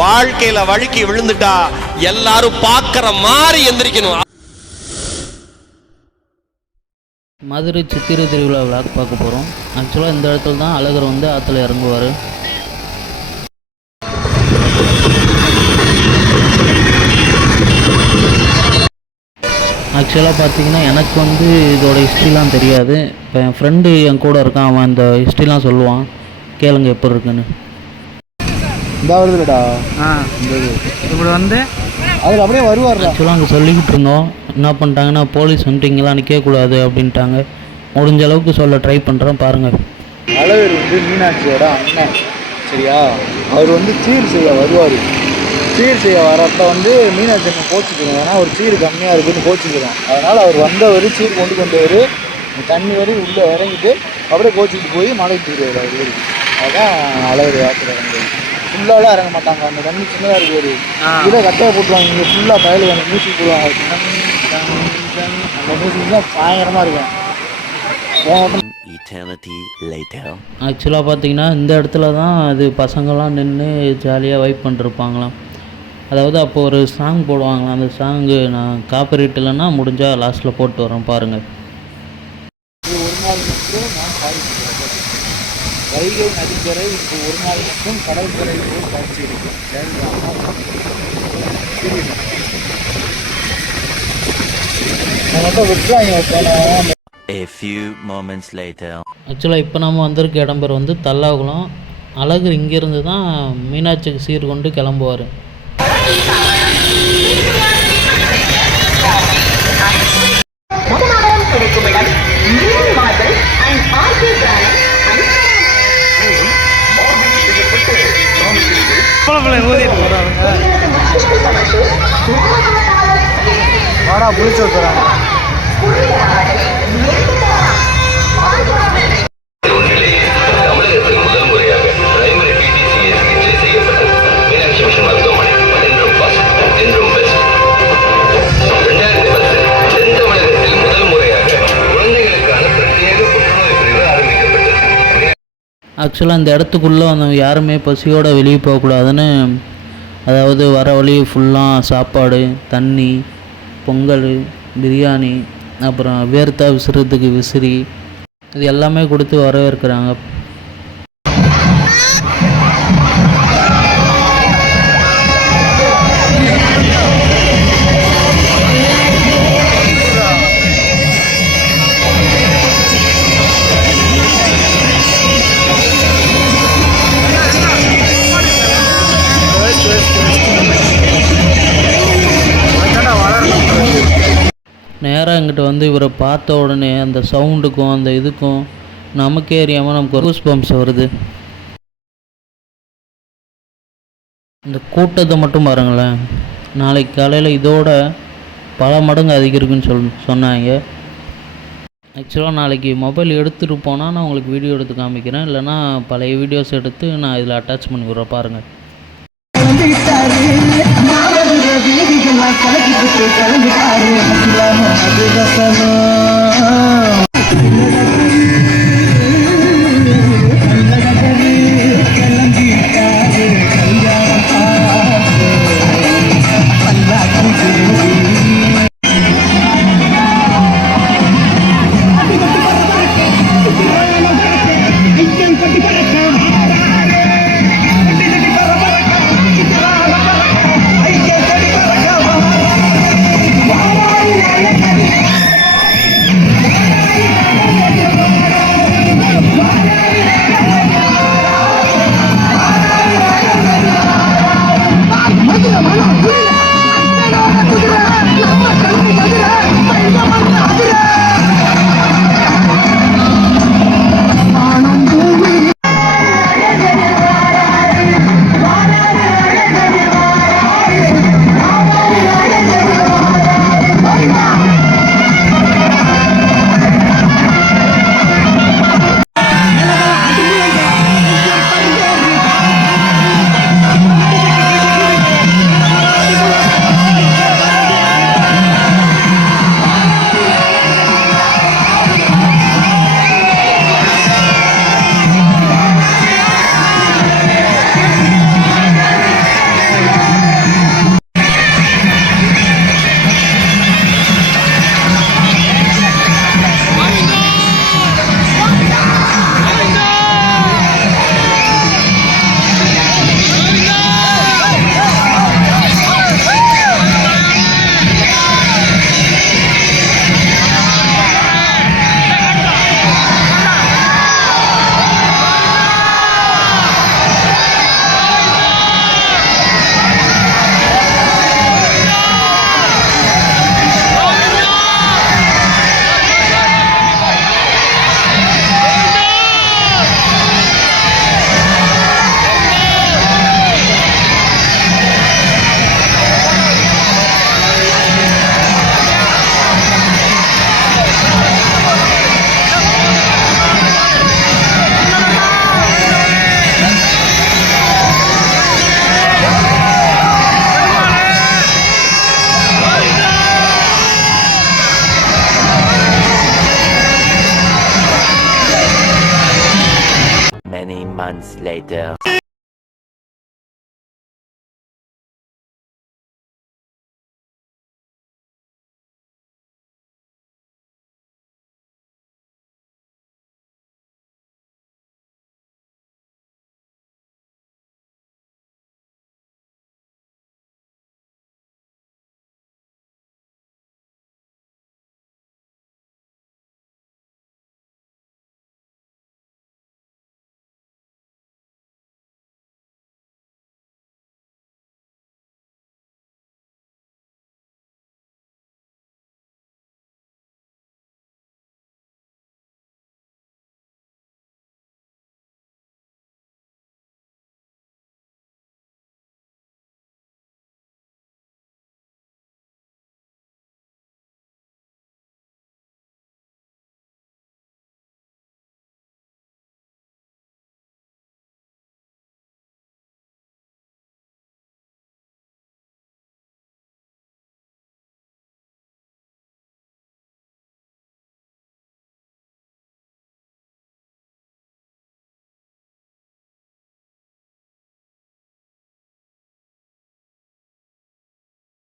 வாழ்க்கையில வழுக்கி விழுந்துட்டா எல்லாரும் பார்க்கிற மாதிரி எந்திரிக்கணும். மதுரை சித்திரை திருவிழா விழாக்கு பார்க்க போகிறோம். ஆக்சுவலாக இந்த இடத்துல தான் அழகர் வந்து ஆற்றுல இறங்குவார். ஆக்சுவலாக பார்த்தீங்கன்னா எனக்கு வந்து இதோட ஹிஸ்ட்ரிலாம் தெரியாது. இப்போ என் ஃப்ரெண்டு என் கூட இருக்கான், அவன் இந்த ஹிஸ்ட்ரிலாம் சொல்லுவான். கேளுங்க எப்படி இருக்குன்னு. இந்த வருதுலடா இப்படி வந்து அதில் அப்படியே வருவார். ஆக்சுவலாக அங்கே சொல்லிக்கிட்டு இருந்தோம். என்ன பண்ணிட்டாங்கன்னா போலீஸ் வந்துட்டீங்களா நிற்கக்கூடாது அப்படின்ட்டாங்க. முடிஞ்ச அளவுக்கு சொல்ல ட்ரை பண்ணுறேன், பாருங்கள். அழகர் வந்து மீனாட்சியோட அண்ணன், சரியா? அவர் வந்து சீர் செய்ய வருவார். சீர் செய்ய வரப்போ வந்து மீனாட்சி அண்ணன் கோச்சிக்கணும், ஏன்னா ஒரு சீர் கம்மியாக இருக்குதுன்னு கோச்சிக்கிறோம். அதனால் அவர் வந்தவர் சீர் கொண்டு வந்தவர் தண்ணி வரையும் உள்ளே இறங்கிட்டு அப்படியே கோச்சிக்கிட்டு போய் மலைக்கு போயிடுவார். அவர் ஊருக்கு அதுதான் அழகர் யாத்திரை இறங்குது. ஃபுல்லாலாம் இறங்க மாட்டாங்க, அந்த தண்ணி சின்னதாக இருக்குது. இதில் கட்டையை போட்டுருவாங்க, இங்கே ஃபுல்லாக பயலுக்கு அந்த மியூசிக் போடுவாங்க. அந்த மியூசிக் தான் பயங்கரமாக இருக்கும். ஆக்சுவலாக பார்த்தீங்கன்னா இந்த இடத்துல தான் அது பசங்கள்லாம் நின்று ஜாலியாக வைப் பண்ணிருப்பாங்களாம். அதாவது அப்போ ஒரு சாங் போடுவாங்களாம். அந்த சாங்கு நான் காப்பிரைட் இல்லைன்னா முடிஞ்சால் லாஸ்ட்டில் போட்டு வரேன், பாருங்கள். ஒரு நாள் மட்டும் நான் பாடி வைகை நதிக்கரை இப்போ ஒரு நாள் மட்டும் கடற்கரை போய் காட்சி இருக்கும். விட்டுறாங்க. A few moments later. ஆக்சுவலாக இப்போ நம்ம வந்திருக்க இடம் பேர் வந்து தல்லாகுளம். அழகர் இங்கேருந்து தான் மீனாட்சிக்கு சீர் கொண்டு கிளம்புவார். வாடா புளிச்சு வைக்கிறாங்க. ஆக்சுவலாக இந்த இடத்துக்குள்ளே வந்து யாருமே பசியோடு வெளியே போகக்கூடாதுன்னு, அதாவது வர வழி ஃபுல்லாக சாப்பாடு, தண்ணி, பொங்கல், பிரியாணி, அப்புறம் வேர்த்தா விசிறதுக்கு விசிறி, இது எல்லாமே கொடுத்து வரவேற்கிறாங்க. நேராக இங்கிட்ட வந்து இவரை பார்த்த உடனே அந்த சவுண்டுக்கும் அந்த இதுக்கும் நமக்கே அறியாமல் நமக்கு கூஸ் பம்ப்ஸ் வருது. இந்த கூட்டத்தை மட்டும் பாருங்களேன். நாளைக்கு காலையில் இதோட பல மடங்கு அதிகரிக்குன்னு சொன்னாங்க. ஆக்சுவலாக நாளைக்கு மொபைல் எடுத்துகிட்டு போனால் நான் உங்களுக்கு வீடியோ எடுத்து காமிக்கிறேன், இல்லைனா பழைய வீடியோஸ் எடுத்து நான் இதில் அட்டாச் பண்ணி விட்றேன், பாருங்கள். later.